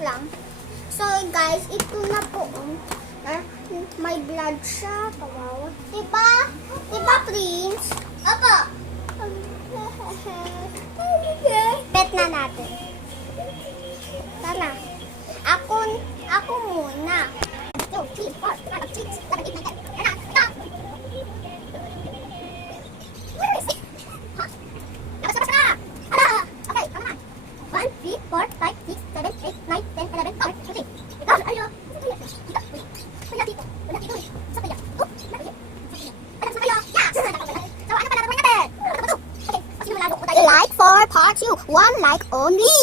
lang. So, guys, ito na po. May blood siya. Kawawa. Diba? Diba, Prince? Opo. Bet na natin. Tara. Ako muna. 2, 3, 4, 5, 6, 7, 8, 9, 10. Tara, stop! Where is it? Ha? Labas na! Okay, tama na. 1, 3, 4, 5, 6, 7, 8, 9, 10, 11, 12, 13. Ikaw, ayo. Wala dito. Wala dito eh. Sa kaya. Oh, nakaya. Alam sa kaya. Yeah! So, ano pa natin natin? Okay, sino malalo ko tayo? Like for part 2. 1 like only.